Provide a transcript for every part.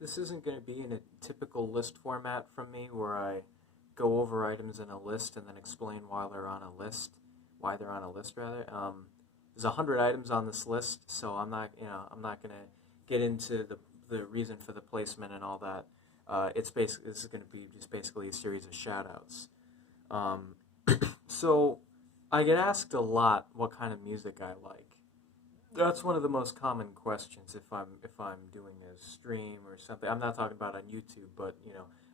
this isn't going to be in a typical list format from me where I go over items in a list and then explain why they're on a list rather. There's 100 items on this list, so I'm not going to get into the reason for the placement and all that. This is going to be just basically a series of shout outs. Um, so I get asked a lot what kind of music I like. That's one of the most common questions if I'm doing a stream or something. I'm not talking about on YouTube, but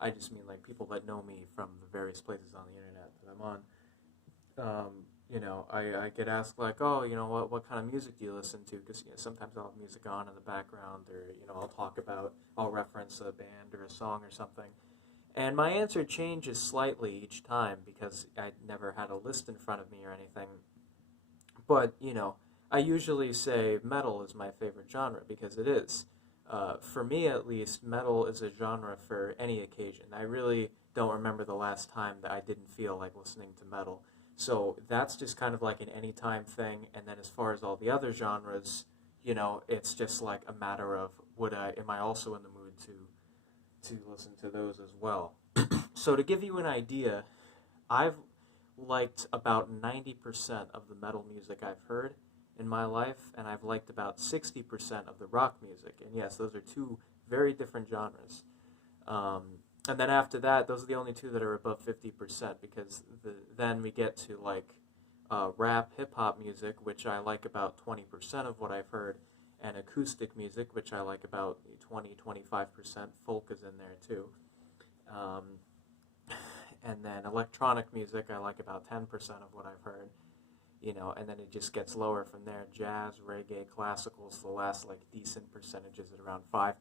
I just mean like people that know me from the various places on the internet that I'm on. I get asked like, oh, what kind of music do you listen to? Because sometimes I'll have music on in the background, or I'll reference a band or a song or something. And my answer changes slightly each time because I never had a list in front of me or anything. But, I usually say metal is my favorite genre because it is. For me, at least, metal is a genre for any occasion. I really don't remember the last time that I didn't feel like listening to metal. So that's just kind of like an anytime thing. And then as far as all the other genres, it's just like a matter of am I also in the mood to listen to those as well. So to give you an idea, I've liked about 90% of the metal music I've heard in my life, and I've liked about 60% of the rock music. And yes, those are two very different genres. Um, and then after that, those are the only two that are above 50% because then we get to like rap, hip hop music, which I like about 20% of what I've heard, and acoustic music, which I like about 20-25%. Folk is in there too. Um, and then electronic music, I like about 10% of what I've heard, and then it just gets lower from there. Jazz, reggae, classicals, the last like decent percentages at around 5%.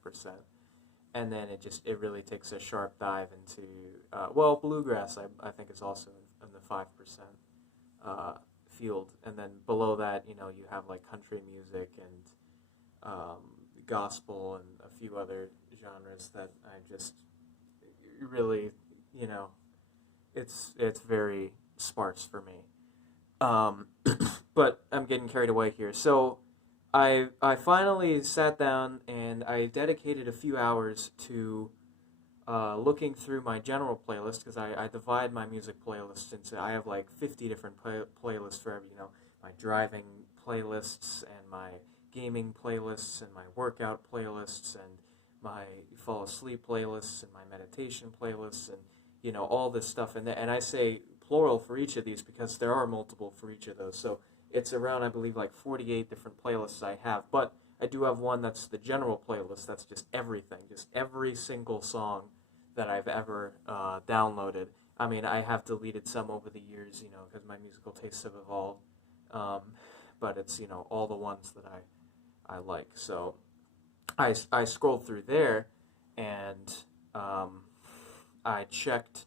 And then it really takes a sharp dive into, bluegrass, I think is also in the 5% uh, field. And then below that, you have like country music and um, gospel and a few other genres that I just really, you know, it's very sparse for me. Um, but I'm getting carried away here. So I finally sat down and I dedicated a few hours to looking through my general playlist because I divide my music playlists into I have like 50 different playlists for every my driving playlists and my gaming playlists and my workout playlists and my fall asleep playlists and my meditation playlists and all this stuff and I say plural for each of these because there are multiple for each of those. So it's around I believe like 48 different playlists I have, but I do have one that's the general playlist. That's just everything, just every single song that I've ever downloaded. I mean, I have deleted some over the years, because my musical tastes have evolved. Um, but it's all the ones that I like. So I scrolled through there, and um, I checked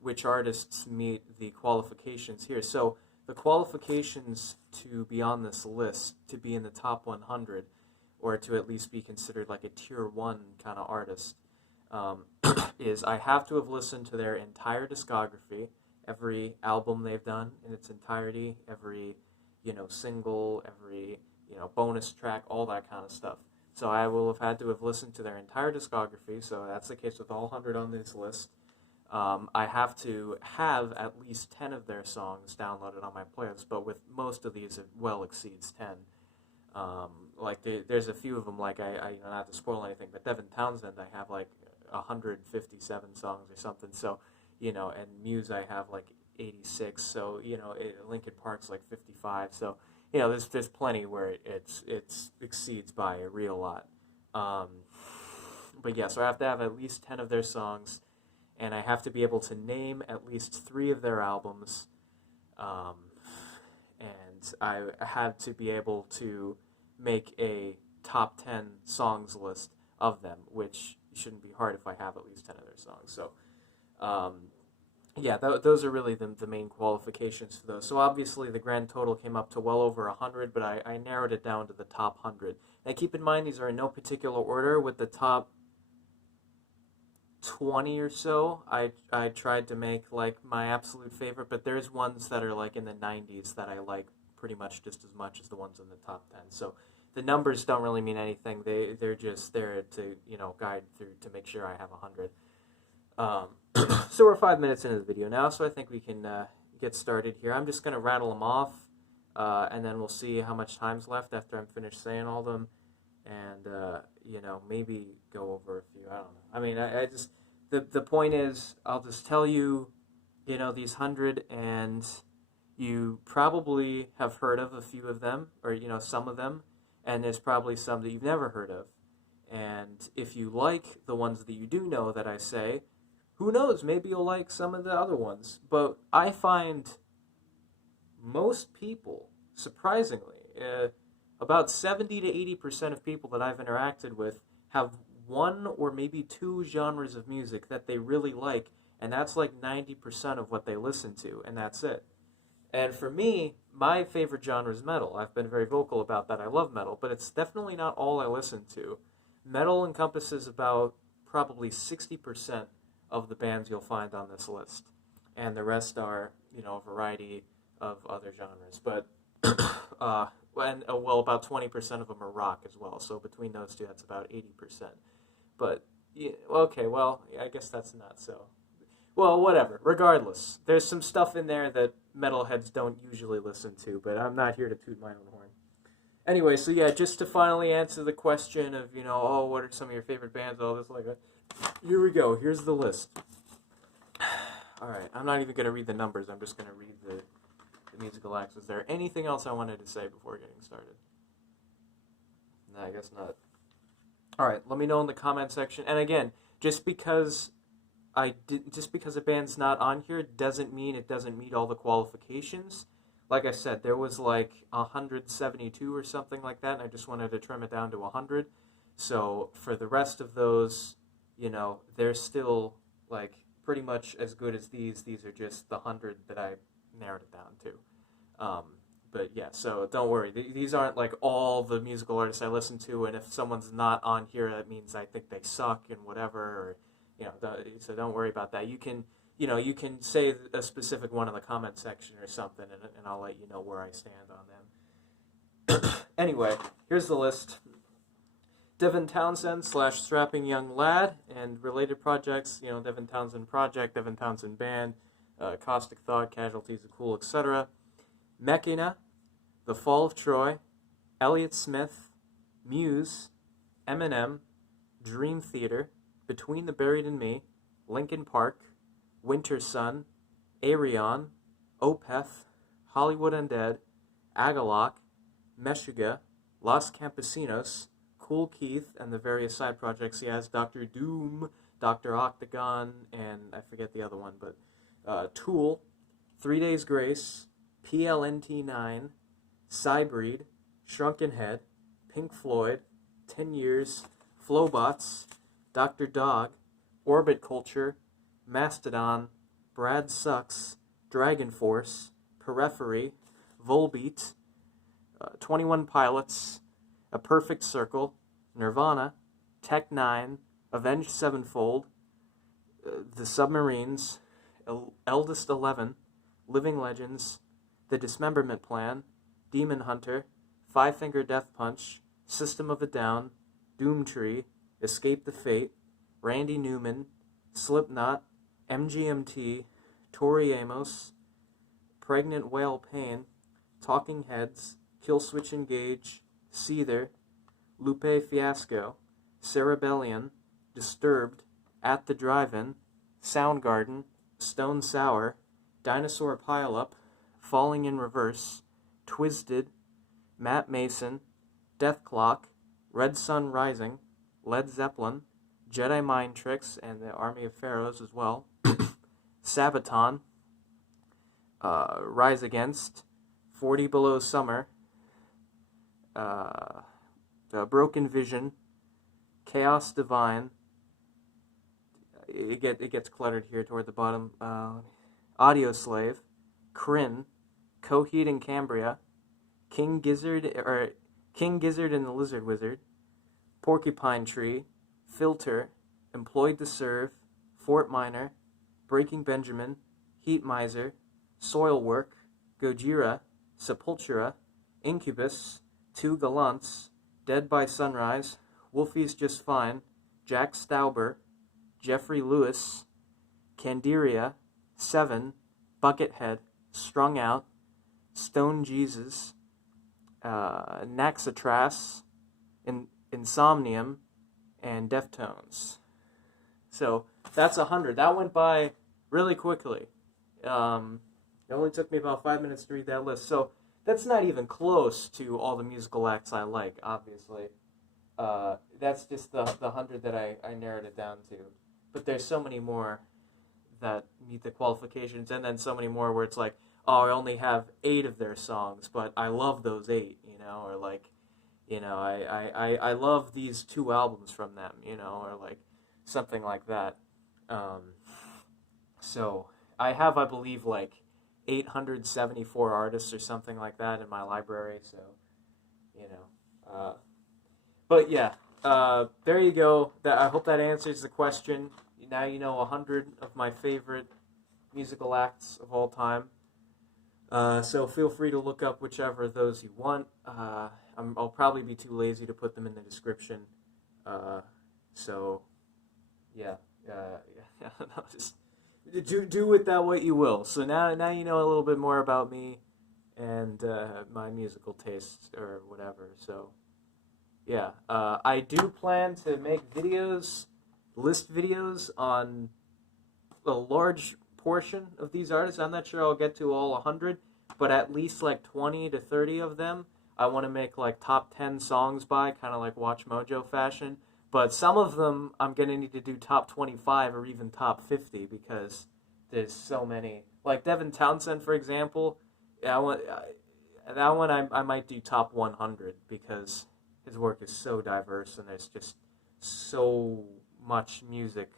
which artists meet the qualifications here. So the qualifications to be on this list, to be in the top 100, or to at least be considered like a tier 1 kind of artist, um, is I have to have listened to their entire discography, every album they've done in its entirety, every single, every bonus track, all that kind of stuff. So I will have had to have listened to their entire discography. So that's the case with all 100 on this list. I have to have at least 10 of their songs downloaded on my playlist, but with most of these, it well exceeds 10. Like there's a few of them, like I not to spoil anything, but Devin Townsend, I have like 157 songs or something. So, and Muse, I have like 86. So, Linkin Park's like 55. So, there's plenty where it's exceeds by a real lot. Um, but yeah, so I have to have at least 10 of their songs, and I have to be able to name at least 3 of their albums. Um, and I had to be able to make a top 10 songs list of them, which shouldn't be hard if I have at least 10 of their songs. So, um, yeah, those are really the main qualifications for those. So obviously the grand total came up to well over 100, but I narrowed it down to the top 100. Now keep in mind these are in no particular order, with the top 20 or so I tried to make like my absolute favorite, but there's ones that are like in the 90s that I like pretty much just as much as the ones in the top 10. So the numbers don't really mean anything. They're just there to guide through to make sure I have 100. So we're 5 minutes into the video now, so I think we can get started here. I'm just gonna rattle them off, and then we'll see how much time's left after I'm finished saying all of them, and maybe go over a few. I don't know. I mean, I just the point is, I'll just tell you, these 100, and you probably have heard of a few of them, or some of them, and there's probably some that you've never heard of. And if you like the ones that you do know that I say, who knows, maybe you'll like some of the other ones. But I find most people, surprisingly, about 70 to 80% of people that I've interacted with have one or maybe two genres of music that they really like, and that's like 90% of what they listen to, and that's it. And for me, my favorite genre is metal. I've been very vocal about that. I love metal, but it's definitely not all I listen to. Metal encompasses about probably 60% of the bands you'll find on this list, and the rest are, a variety of other genres. But about 20% of them are rock as well. So between those two, that's about 80%. But okay, well, I guess that's not so. Well, whatever. Regardless, there's some stuff in there that metalheads don't usually listen to, but I'm not here to toot my own horn. Anyway, so yeah, just to finally answer the question of, what are some of your favorite bands, all this like that. Here we go. Here's the list. All right, I'm not even going to read the numbers. I'm just going to read the musical acts. Is there anything else I wanted to say before getting started? No, I guess not. All right, let me know in the comment section. And again, just because a band's not on here doesn't mean it doesn't meet all the qualifications. Like I said, there was like 172 or something like that, and I just wanted to trim it down to 100. So for the rest of those, they're still like pretty much as good as these. These are just the 100 that I narrowed it down to. But yeah, so don't worry. These aren't like all the musical artists I listen to, and if someone's not on here, that means I think they suck and whatever. Or, so don't worry about that. You can, you can say a specific one in the comment section or something, and I'll let you know where I stand on them. Anyway, here's the list. Devin Townsend / Strapping Young Lad, and related projects, Devin Townsend Project, Devin Townsend Band, Caustic Thought, Casualties of Cool, etc. Mechina, The Fall of Troy, Elliott Smith, Muse, Eminem, Dream Theater, Between the Buried and Me, Linkin Park, Winter Sun, Ayreon, Opeth, Hollywood Undead, Agalloch, Meshuggah, Los Campesinos, Kool Keith, and the various side projects he has, Dr. Doom, Dr. Octagon, and I forget the other one, but Tool, 3 Days Grace, PLNT9, Cybreed, Shrunken Head, Pink Floyd, 10 Years, Flowbots, Dr. Dog, Orbit Culture, Mastodon, Brad Sucks, Dragon Force, Periphery, Volbeat, 21 Pilots, A Perfect Circle, Nirvana, Tech Nine, Avenged Sevenfold, The Submarines, Eldest 11, Living Legends, The Dismemberment Plan, Demon Hunter, Five Finger Death Punch, System of a Down, Doomtree, Escape the Fate, Randy Newman, Slipknot, MGMT, Tori Amos, Pregnant Whale Pain, Talking Heads, Killswitch Engage, Seether, Lupe Fiasco, Cerebellion, Disturbed, At the Drive-In, Soundgarden, Stone Sour, Dinosaur Pileup, Falling in Reverse, Twisted, Matt Mason, Death Clock, Red Sun Rising, Led Zeppelin, Jedi Mind Tricks, and the Army of Pharaohs as well, Sabaton, Rise Against, 40 Below Summer, Broken Vision, Chaos Divine. It gets cluttered here toward the bottom. Audio Slave, Kryn, Coheed and Cambria, King Gizzard and the Lizard Wizard, Porcupine Tree, Filter, Employed to Serve, Fort Minor, Breaking Benjamin, Heat Miser, Soilwork, Gojira, Sepultura, Incubus, Two Gallants, Dead by Sunrise, Wolfie's Just Fine, Jack Stauber, Jeffrey Lewis, Candiria, Seven, Buckethead, Strung Out, Stone Jesus, Naxatras, Insomnium, and Deftones. So that's 100. That went by really quickly. It only took me about 5 minutes to read that list. So that's not even close to all the musical acts I like, obviously. That's just the 100 that I narrowed it down to. But there's so many more that meet the qualifications, and then so many more where it's like, oh, I only have 8 of their songs, but I love those 8, or like, I love these 2 albums from them, or like something like that. So I have, I believe, like 874 artists or something like that in my library, so, but yeah, there you go. I hope that answers the question. Now you know 100 of my favorite musical acts of all time. So feel free to look up whichever of those you want. I'll probably be too lazy to put them in the description. So, yeah, just do with that what you will. So now you know a little bit more about me and my musical tastes or whatever. So, yeah, I do plan to make videos, list videos on a large portion of these artists. I'm not sure I'll get to all 100, but at least like 20 to 30 of them I want to make like top 10 songs by, kind of like Watch Mojo fashion. But some of them I'm going to need to do top 25 or even top 50 because there's so many. Like Devin Townsend, for example, that one I might do top 100 because his work is so diverse and there's just so much music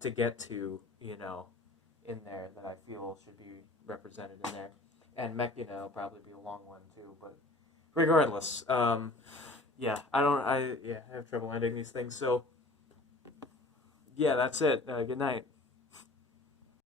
to get to, in there that I feel should be represented in there. And Mechina will probably be a long one too, but regardless, I have trouble ending these things. So, yeah, that's it. Good night.